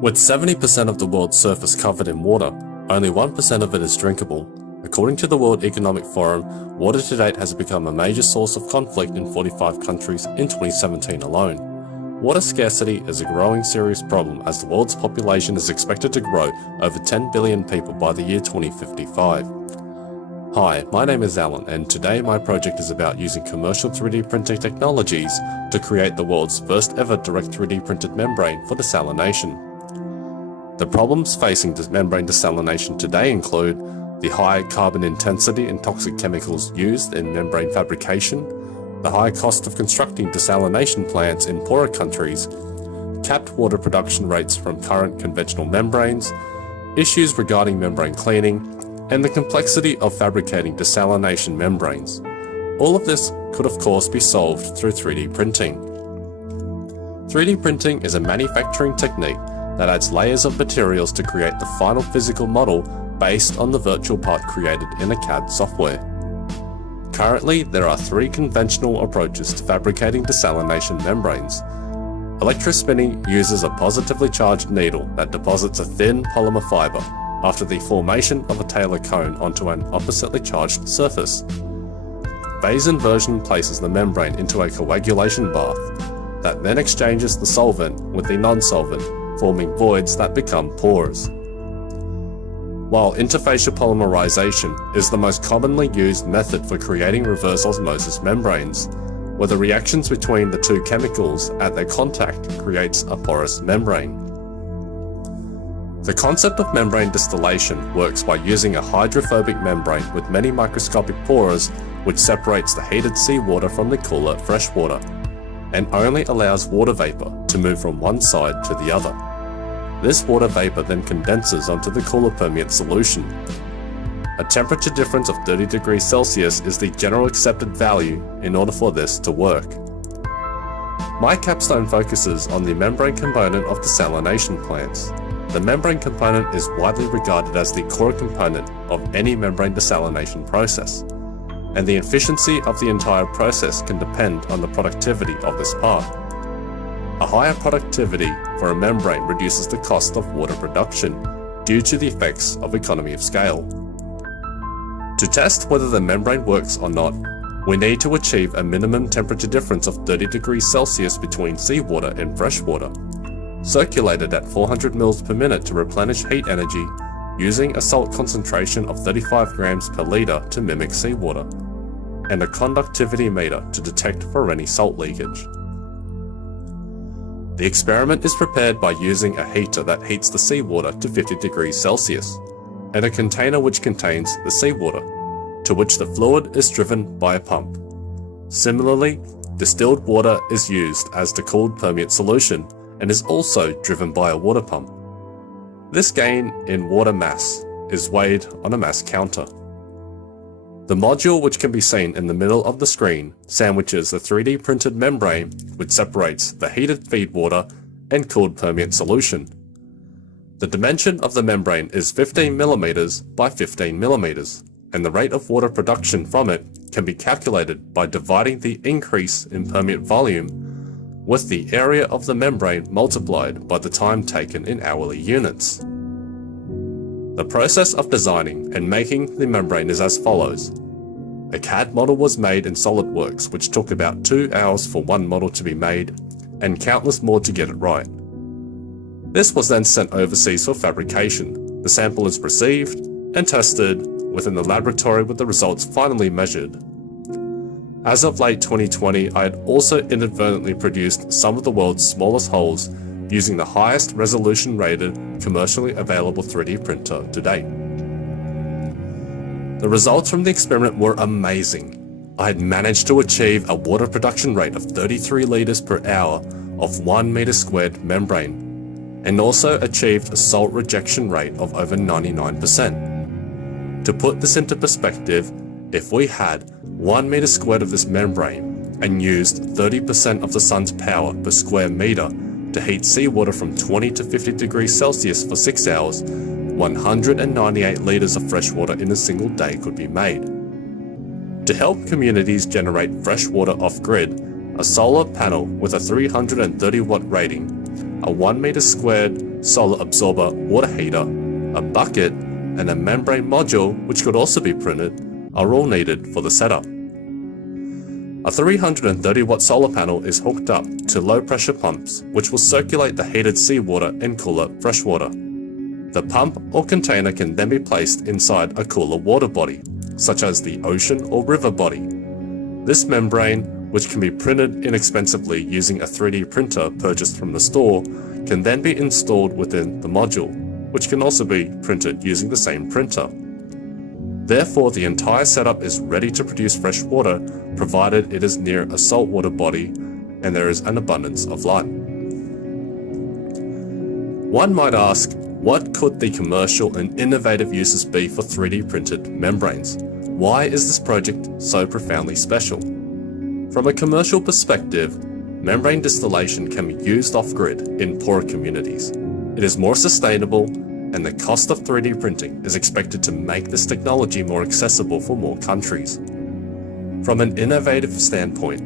With 70% of the world's surface covered in water, only 1% of it is drinkable. According to the World Economic Forum, water to date has become a major source of conflict in 45 countries in 2017 alone. Water scarcity is a growing serious problem as the world's population is expected to grow over 10 billion people by the year 2055. Hi, my name is Allan, and today my project is about using commercial 3D printing technologies to create the world's first ever direct 3D printed membrane for desalination. The problems facing membrane desalination today include the high carbon intensity and toxic chemicals used in membrane fabrication, the high cost of constructing desalination plants in poorer countries, capped water production rates from current conventional membranes, issues regarding membrane cleaning, and the complexity of fabricating desalination membranes. All of this could of course be solved through 3D printing. 3D printing is a manufacturing technique that adds layers of materials to create the final physical model based on the virtual part created in a CAD software. Currently, there are 3 conventional approaches to fabricating desalination membranes. Electrospinning uses a positively charged needle that deposits a thin polymer fiber after the formation of a Taylor cone onto an oppositely charged surface. Phase inversion places the membrane into a coagulation bath that then exchanges the solvent with the non-solvent, forming voids that become pores. While interfacial polymerization is the most commonly used method for creating reverse osmosis membranes, where the reactions between the 2 chemicals at their contact creates a porous membrane. The concept of membrane distillation works by using a hydrophobic membrane with many microscopic pores which separates the heated seawater from the cooler freshwater, and only allows water vapor to move from one side to the other. This water vapor then condenses onto the cooler permeate solution. A temperature difference of 30 degrees Celsius is the general accepted value in order for this to work. My capstone focuses on the membrane component of desalination plants. The membrane component is widely regarded as the core component of any membrane desalination process, and the efficiency of the entire process can depend on the productivity of this part. A higher productivity for a membrane reduces the cost of water production due to the effects of economy of scale. To test whether the membrane works or not, we need to achieve a minimum temperature difference of 30 degrees Celsius between seawater and freshwater, circulated at 400 mL per minute to replenish heat energy, using a salt concentration of 35 grams per litre to mimic seawater, and a conductivity meter to detect for any salt leakage. The experiment is prepared by using a heater that heats the seawater to 50 degrees Celsius, and a container which contains the seawater, to which the fluid is driven by a pump. Similarly, distilled water is used as the cooled permeate solution and is also driven by a water pump. This gain in water mass is weighed on a mass counter. The module, which can be seen in the middle of the screen, sandwiches the 3D printed membrane which separates the heated feed water and cooled permeate solution. The dimension of the membrane is 15 mm by 15 mm, and the rate of water production from it can be calculated by dividing the increase in permeate volume with the area of the membrane multiplied by the time taken in hourly units. The process of designing and making the membrane is as follows. A CAD model was made in SolidWorks, which took about 2 hours for one model to be made, and countless more to get it right. This was then sent overseas for fabrication. The sample is received and tested within the laboratory with the results finally measured. As of late 2020, I had also inadvertently produced some of the world's smallest holes using the highest resolution rated commercially available 3D printer to date. The results from the experiment were amazing. I had managed to achieve a water production rate of 33 litres per hour of 1 meter squared membrane, and also achieved a salt rejection rate of over 99%. To put this into perspective, if we had 1 meter squared of this membrane and used 30% of the sun's power per square meter to heat seawater from 20 to 50 degrees Celsius for 6 hours, 198 litres of fresh water in a single day could be made. To help communities generate fresh water off-grid, a solar panel with a 330 watt rating a 1 meter squared solid absorber water heater, a bucket, and a membrane module, which could also be printed, are all needed for the setup. A 330 watt solar panel is hooked up to low pressure pumps, which will circulate the heated seawater and cool up freshwater. The pump or container can then be placed inside a cooler water body, such as the ocean or river body. This membrane, which can be printed inexpensively using a 3D printer purchased from the store, can then be installed within the module, which can also be printed using the same printer. Therefore, the entire setup is ready to produce fresh water, provided it is near a saltwater body and there is an abundance of light. One might ask, what could the commercial and innovative uses be for 3D printed membranes? Why is this project so profoundly special? From a commercial perspective, membrane distillation can be used off-grid in poorer communities. It is more sustainable, and the cost of 3D printing is expected to make this technology more accessible for more countries. From an innovative standpoint,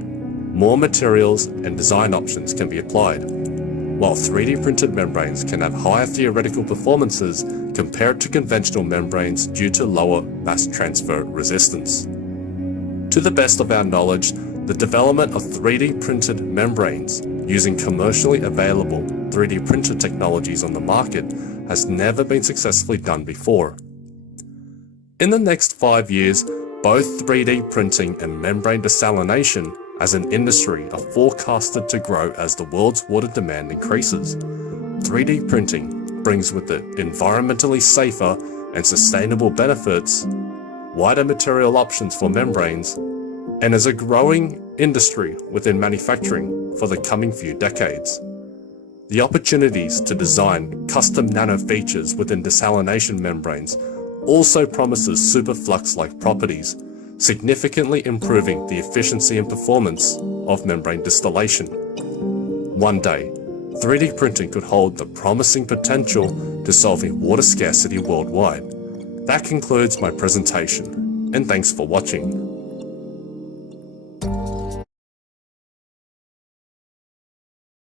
more materials and design options can be applied, while 3D printed membranes can have higher theoretical performances compared to conventional membranes due to lower mass transfer resistance. To the best of our knowledge, the development of 3D printed membranes using commercially available 3D printer technologies on the market has never been successfully done before. In the next 5 years, both 3D printing and membrane desalination as an industry are forecasted to grow as the world's water demand increases. 3D printing brings with it environmentally safer and sustainable benefits, wider material options for membranes, and is a growing industry within manufacturing for the coming few decades. The opportunities to design custom nano features within desalination membranes also promises superflux-like properties, significantly improving the efficiency and performance of membrane distillation. One day, 3D printing could hold the promising potential to solving water scarcity worldwide. That concludes my presentation, and thanks for watching.